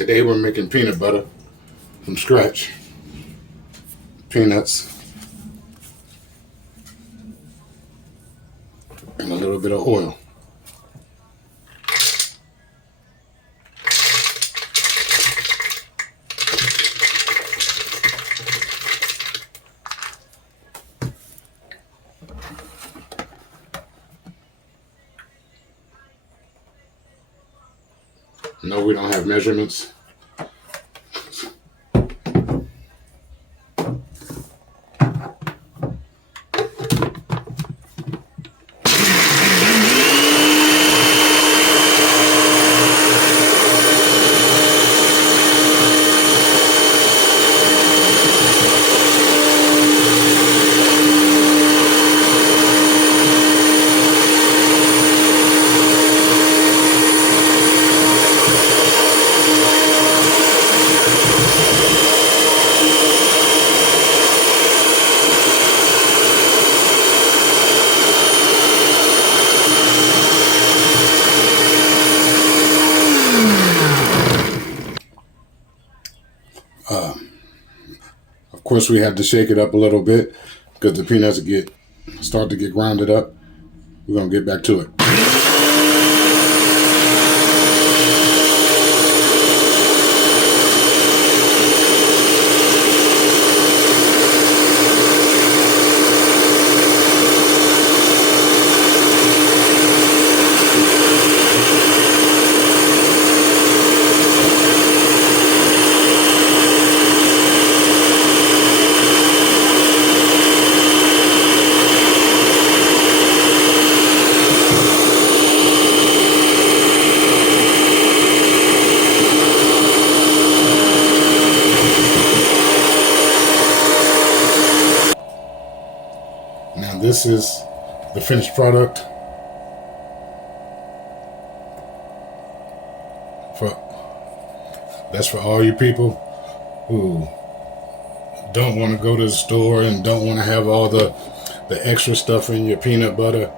Today we're making peanut butter from scratch. Peanuts and a little bit of oil. No, we don't have measurements. Of course, we have to shake it up a little bit because the peanuts start to get grounded up. We're gonna get back to it. Now this is the finished product. That's for all you people who don't want to go to the store and don't want to have all the extra stuff in your peanut butter.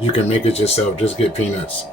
You can make it yourself. Just get peanuts.